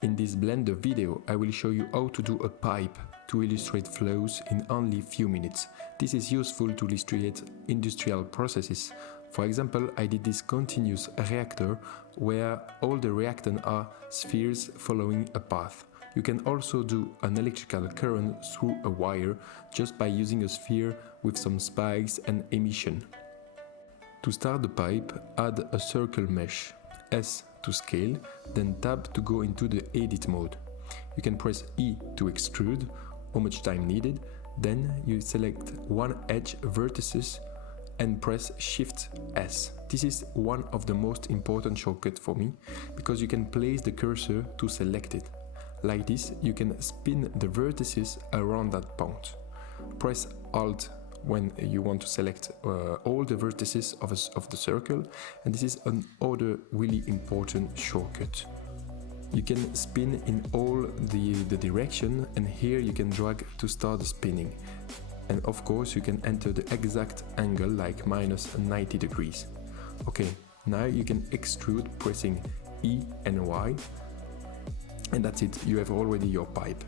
In this Blender video, I will show you how to do a pipe to illustrate flows in only few minutes. This is useful to illustrate industrial processes. For example, I did this continuous reactor where all the reactants are spheres following a path. You can also do an electrical current through a wire just by using a sphere with some spikes and emission. To start the pipe, add a circle mesh, S to scale, then tab to go into the edit mode. You can press E to extrude, how much time needed, then you select one edge vertices and press Shift S. This is one of the most important shortcuts for me, because you can place the cursor to select it. Like this, you can spin the vertices around that point. Press Alt when you want to select all the vertices of the circle, and this is another really important shortcut. You can spin in all the direction, and here you can drag to start spinning. And of course you can enter the exact angle, like minus 90 degrees. Okay, now you can extrude pressing E and Y, and that's it, you have already your pipe.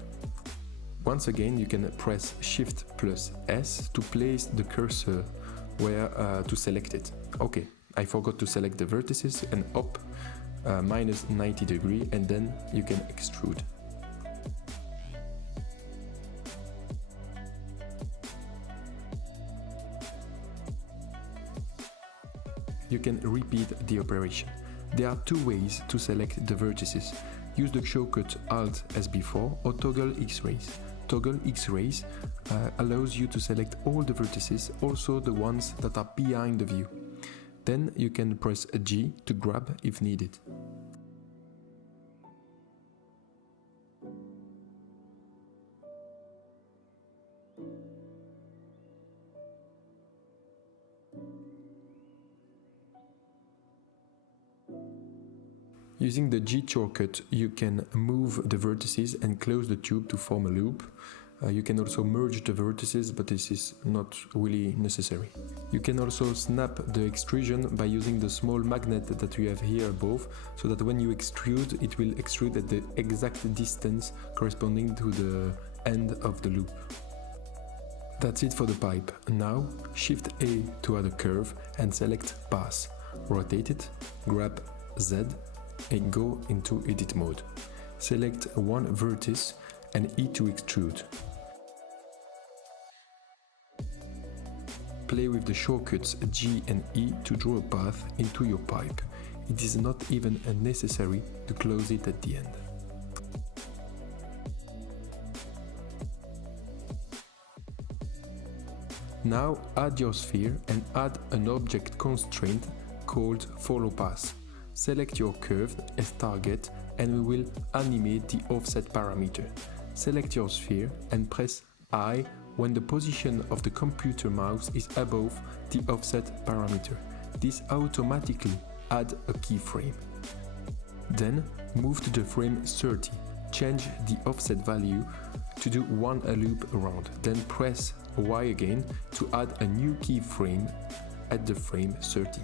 Once again, you can press Shift plus S to place the cursor where to select it. Okay, I forgot to select the vertices, and up minus 90 degree, and then you can extrude. You can repeat the operation. There are two ways to select the vertices. Use the shortcut Alt as before, or toggle X-rays. Toggle X-rays allows you to select all the vertices, also the ones that are behind the view. Then you can press G to grab if needed. Using the G shortcut, you can move the vertices and close the tube to form a loop. You can also merge the vertices, but this is not really necessary. You can also snap the extrusion by using the small magnet that you have here above, so that when you extrude, it will extrude at the exact distance corresponding to the end of the loop. That's it for the pipe. Now, Shift A to add a curve and select Pass. Rotate it, grab Z, and go into edit mode. Select one vertex and E to extrude. Play with the shortcuts G and E to draw a path into your pipe. It is not even necessary to close it at the end. Now add your sphere and add an object constraint called follow path. Select your curve as target, and we will animate the offset parameter. Select your sphere and press I when the position of the computer mouse is above the offset parameter. This automatically adds a keyframe. Then move to the frame 30. Change the offset value to do one loop around. Then press Y again to add a new keyframe at the frame 30.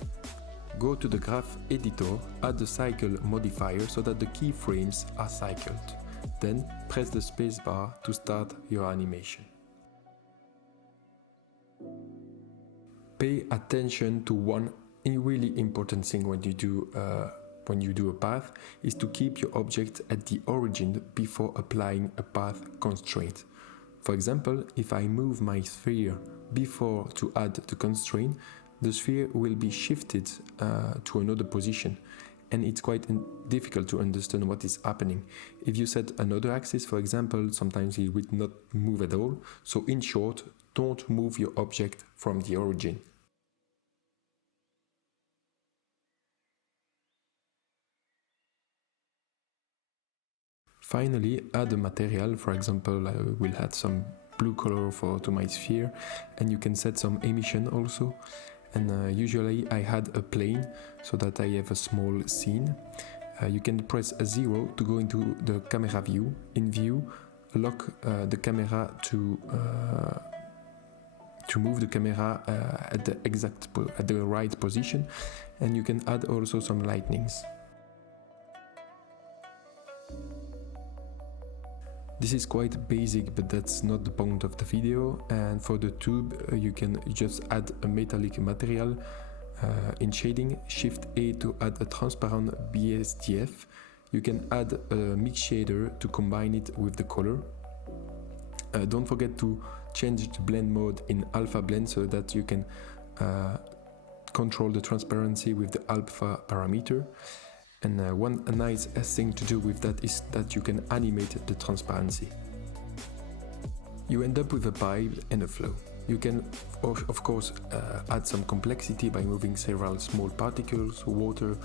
Go to the graph editor, add the cycle modifier so that the keyframes are cycled. Then press the spacebar to start your animation. Pay attention to one really important thing when you do a path, is to keep your object at the origin before applying a path constraint. For example, if I move my sphere before to add the constraint, the sphere will be shifted to another position, and it's quite difficult to understand what is happening. If you set another axis, for example, sometimes it will not move at all. So in short, don't move your object from the origin. Finally, add a material. For example, I will add some blue color to my sphere, and you can set some emission also. And usually I had a plane so that I have a small scene. You can press 0 to go into the camera view. In view, lock the camera to move the camera at the right position, and you can add also some lightnings. This is quite basic, but that's not the point of the video. And for the tube, you can just add a metallic material. In shading, Shift A to add a transparent BSDF. You can add a mix shader to combine it with the color. Don't forget to change the blend mode in alpha blend so that you can control the transparency with the alpha parameter. And one nice thing to do with that is that you can animate the transparency. You end up with a pipe and a flow. You can of course add some complexity by moving several small particles, water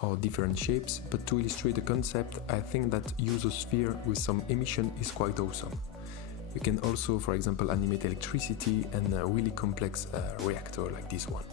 or different shapes, but to illustrate the concept, I think that use a sphere with some emission is quite awesome. You can also, for example, animate electricity and a really complex reactor like this one.